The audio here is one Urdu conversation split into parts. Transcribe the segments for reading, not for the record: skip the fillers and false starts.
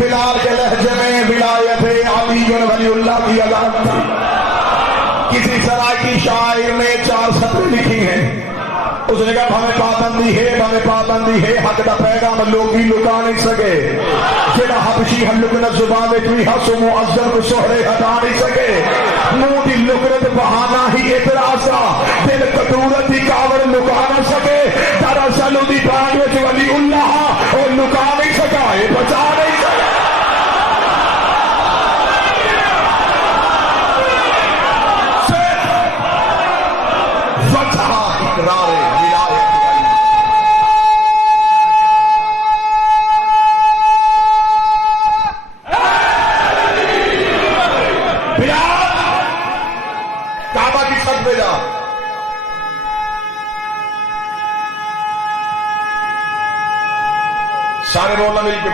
بلال کے لہجے میں ولایت علی ولی اللہ کی اذان تھی. کسی سرائکی شاعر نے 4 سطریں لکھی ہیں. اس نے کہا ہمیں پابندی ہے حق دا پیغام لوگ بھی لکا نہیں سکے. جڑا حبشی ہلکنا زبان وچ بھی ہسو مؤذن کو سہرے ہٹا نہیں سکے. منہ دی لکرت بہانا ہی اعتراض کا دل کٹورت دی کاوڑ لکا نہ سکے. دراصل دی بان وچ ولی اللہ اور لکا نہیں سکا یہ بچا نہیں سکا. فتح اقرار سارے بولنا مل کے.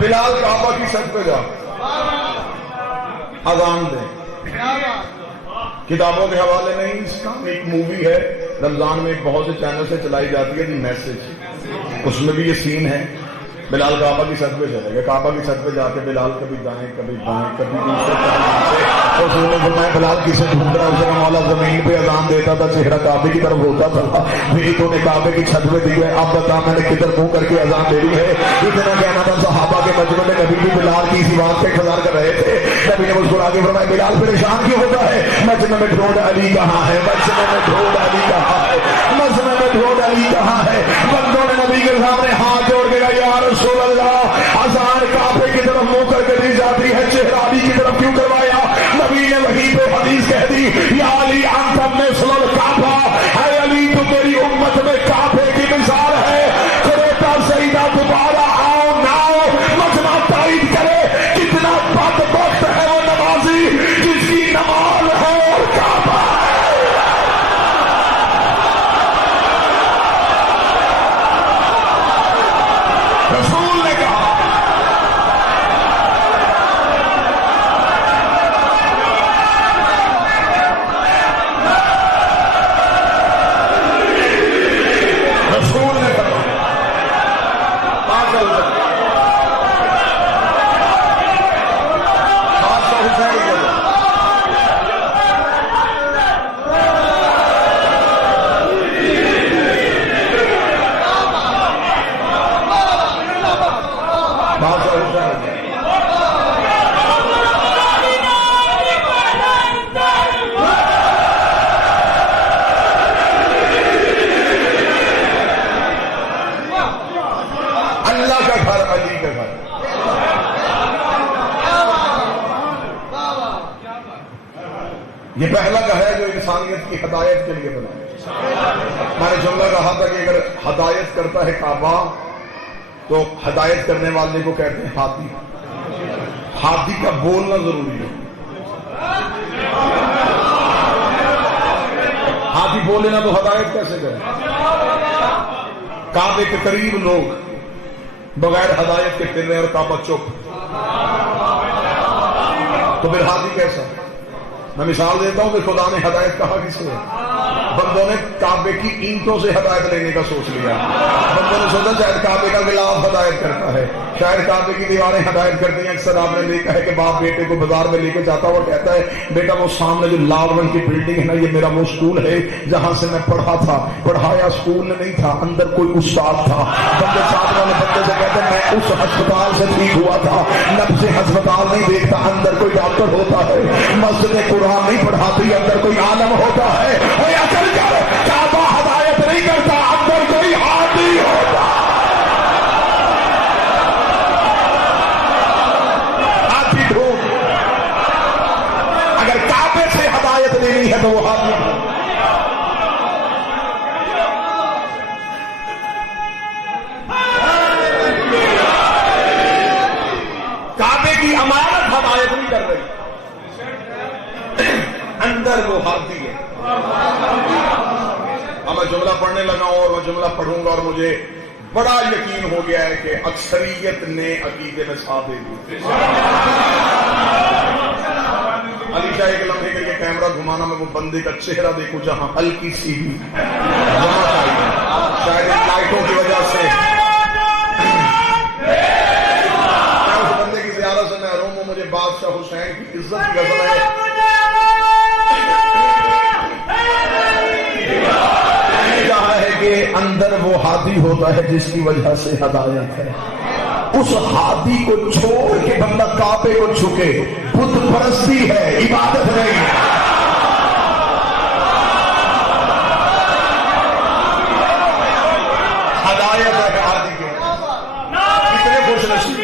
بلال کعبہ کی چھت پہ جا اذان دے. کتابوں کے حوالے نہیں, اس کا ایک مووی ہے رمضان میں بہت سے چینل سے چلائی جاتی ہے دی میسج. اس میں بھی یہ سین ہے. بلال کعبہ کی چھت پہ چلے گا. کعبہ کی چھت پہ جا کے بلال کبھی دائیں کبھی بائیں کبھی دوسرے فرمایا بلال کسے ڈھونڈ رہا. اسے مولا زمین پہ اذان دیتا تھا, چہرہ کعبے کی طرف ہوتا تھا. میری تو نے کعبے کی چھت پہ دی ہے, اب بتا میں نے کدھر منہ کر کے اذان دے دی ہے. اتنا کہنا تھا. صحابہ کے مجمع میں نبی بھی بلال کی اسی بات پہ انتظار کر رہے تھے. نبی نے مسکرا کے فرمایا بلال پریشان کیوں ہوتا ہے؟ مجمع میں ڈھونڈ علی کہاں ہے, مجمع میں ڈھونڈ علی کہاں ہے, مجمع میں ڈھونڈ علی کہاں ہے. بندوں نے نبی کے سامنے ہاتھ جوڑ کے کہا یا رسول اللہ اذان کعبے کی طرف منہ کر کے دی جاتی ہے, چہرہ علی کی طرف کیوں کروایا؟ نبی نے وہی پہ حدیث کہہ دی یا علی انت مثل الکعبہ, اے علی تو تیری امت میں کعبے کی مثال ہے. کریتا سیدہ دوبارہ آؤ نہ آؤ مجمع تائید کرے کتنا بدبخت ہے وہ نمازی جس کی نماز ہے اور کعبہ ہے. رسول نے کہا یہ پہلا کا ہے جو انسانیت کی ہدایت کے لیے بنا. میں نے جملہ کہا تھا کہ اگر ہدایت کرتا ہے کعبہ تو ہدایت کرنے والے کو کہتے ہیں ہاتھی. ہاتھی کا بولنا ضروری ہے. ہاتھی بولے نا تو ہدایت کیسے کرے؟ کعبے کے قریب لوگ بغیر ہدایت کے پھر رہے اور کعبہ چپ, تو پھر ہاتھی کیسا؟ میں مثال دیتا ہوں کہ خدا نے ہدایت کہا کسے؟ بندوں نے کعبے کی اینٹوں سے ہدایت لینے کا سوچ لیا. بندوں نے سوچا شاید کعبے کا غلاف ہدایت کرتا ہے, شاید کعبے کی دیواریں ہدایت کرتی ہیں. اکثر آپ نے دیکھا ہے کہ باپ بیٹے کو بازار میں لے کے جاتا ہوا کہتا ہے بیٹا وہ سامنے جو لال رنگ کی بلڈنگ ہے نا یہ میرا وہ اسکول ہے جہاں سے میں پڑھا تھا. پڑھایا اسکول میں نہیں تھا, اندر کوئی استاد تھا. بندے ساتھ والے بندے سے کہتے ہیں میں اس ہسپتال سے ٹھیک ہوا تھا. نفس ہسپتال نہیں دیکھتا, اندر کوئی ڈاکٹر ہوتا ہے. مسجد قرآن نہیں پڑھاتی, اندر کوئی عالم ہوتا ہے. کعبہ ہدایت نہیں کرتا, اندر کوئی ہاتھی ہوتا. ہاتھی ڈھونڈ. اگر کعبے سے ہدایت لینی ہے تو وہ ہاتھی ڈھونڈ. کعبے کی امانت ہدایت نہیں کر رہی, اندر وہ ہاتھی ہے. اب میں جملہ پڑھنے لگا ہوں اور میں جملہ پڑھوں گا اور مجھے بڑا یقین ہو گیا ہے کہ اکثریت نے عقیدے میں ساتھ دے دی. علی شاہ ایک لمحے کے لیے کیمرہ گھمانا, میں وہ بندے کا چہرہ دیکھوں جہاں ہلکی سی بھی شاید ان لائٹوں کی وجہ سے میں اس بندے کی زیارت سے محروم ہوں. مجھے بادشاہ حسین کی عزت کی غزل ہے. کہا ہے کہ اندر وہ ہادی ہوتا ہے جس کی وجہ سے ہدایت ہے. اس ہادی کو چھوڑ کے بندہ کعبے کو جھکے بت پرستی ہے، عبادت نہیں ہے. ہدایت ہے ہادی کے. کتنے خوش نصیب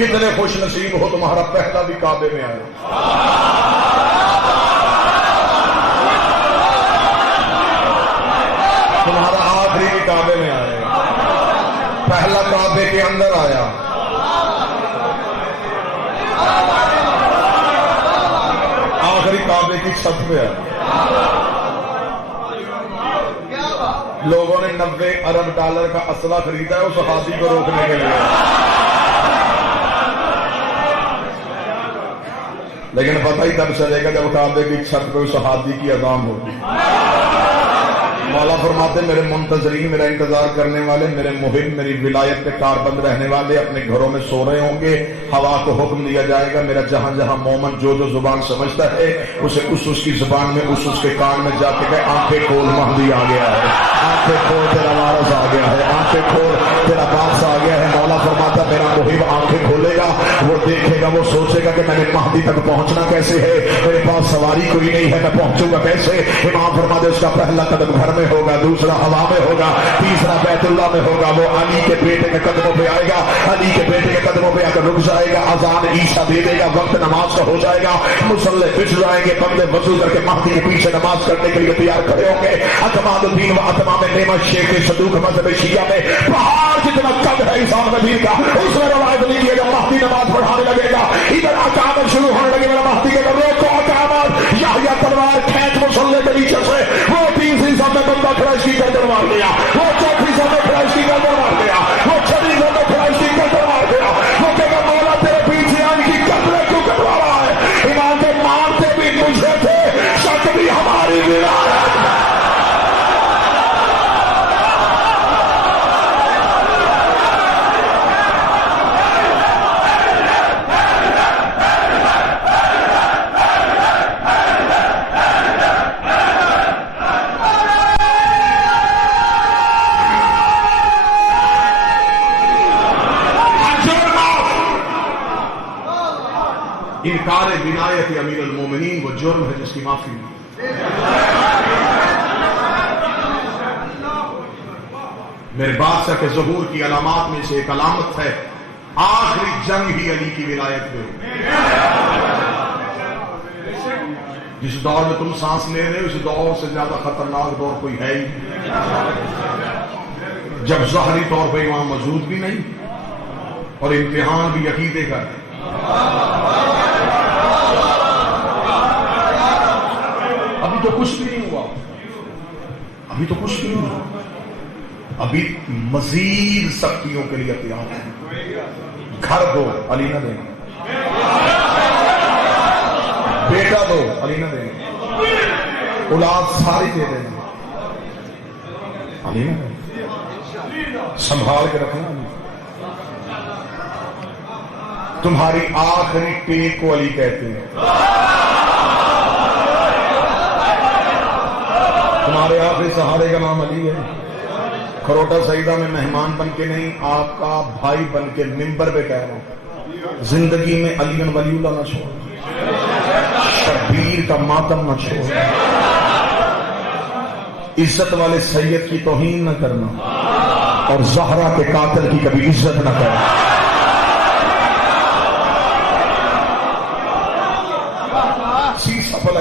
کتنے خوش نصیب ہو تمہارا پہلا بھی کعبے میں آئے. تمہارا آخری بھی کعبے میں آئے. پہلا کعبے کے اندر آیا، آخری کعبے کی چھت پہ آیا. لوگوں نے 90 ارب ڈالر کا اسلحہ خریدا ہے اس ہادی کو روکنے کے لیے، لیکن پتہ ہی تب چلے گا جب کعبے کی چھت پہ اس ہادی کی اذان ہوگی. مولا فرماتے میرے منتظرین، میرا انتظار کرنے والے، میرے محب، میری ولایت پہ کاربند رہنے والے اپنے گھروں میں سو رہے ہوں گے. ہوا کو حکم دیا جائے گا، میرا جہاں جہاں مومن جو جو زبان سمجھتا ہے اسے اس کی زبان میں اس کے کان میں جا کے کہ آنکھیں کھول مہدی آ گیا ہے، آنکھیں کھول تیرا وارث آ گیا ہے، آنکھیں کھول تیرا باس آ گیا ہے. مولا فرماتا میرا محب آنکھیں کھولے گا، وہ دیکھے گا، وہ سوچے گا کہ میں نے مہدی تک پہنچنا کیسے ہے، میرے پاس سواری کوئی نہیں ہے، میں پہنچوں گا کیسے. امام فرماتے اس کا پہلا قدم گھر میں ہوگا، دوسرا ہوا میں ہوگا، تیسرا بیت اللہ میں ہوگا. وہ علی کے بیٹے کے قدموں پہ آئے گا، علی کے بیٹے کے قدموں پہ آ کر رک جائے گا، اذان عیسیٰ دے دے گا، وقت نماز کا ہو جائے گا، مصلے بچھ جائیں گے، بندے وضو کر کے مہدی کے پیچھے نماز کرنے کے لیے تیار کھڑے ہوں گے. اعتماد الدین و اتمام نعمت شیخ صدوق مذہب شیعہ میں پہاڑ جتنا قد ہے انسان نبی کا، اس میں روایت نہیں ہے جب مہدی نماز پڑھانے لگے گا ادھر اقامت شروع ہونے لگے گا، مہدی کے روکو اقامت، یحییٰ تلوار کھینچ مصلے کے نیچے سے، وہ تیسری سب میں بندہ فرش کی گردن مار دیا، وہ چوتھی سب میں فرش کی گردن مار دیا، وہ چھٹی سب میں فرش کی گردن مار دیا. وہ کہے گا مولا تیرے پیچھے ان کی قدریں کیوں کٹوا رہا ہے؟ امام کے مارتے بھی مجھے تھے، شک بھی ہماری ولایت. انکار ولایت امیر المومنین وہ جرم ہے جس کی معافی نہیں. میرے بادشاہ کے ظہور کی علامات میں سے ایک علامت ہے آخری جنگ ہی علی کی ولایت میں. جس دور میں تم سانس لے رہے ہو اس دور سے زیادہ خطرناک دور کوئی ہے ہی، جب ظاہری طور پہ امام موجود بھی نہیں اور امتحان بھی عقیدے کا ہے. ابھی تو کچھ بھی نہیں ہوا، ابھی تو کچھ بھی نہیں ہوا، ابھی مزید سختیوں کے لیے تیار ہے. گھر دو علی نہ دیں، بیٹا دو علی نہ دیں، اولاد ساری دے دیں علی نہ دیں، سنبھال کے رکھنا. تمہاری آخری ٹیک کو علی کہتے ہیں. تمہارے آخری سہارے کا نام علی ہے. کھروٹا سعیدہ میں مہمان بن کے نہیں، آپ کا بھائی بن کے ممبر پہ کہہ رہا ہوں، زندگی میں علی ولی اللہ نہ چھوڑ، شبیر کا ماتم نہ چھوڑ، عزت والے سید کی توہین نہ کرنا اور زہرا کے قاتل کی کبھی عزت نہ کرنا. سی سفل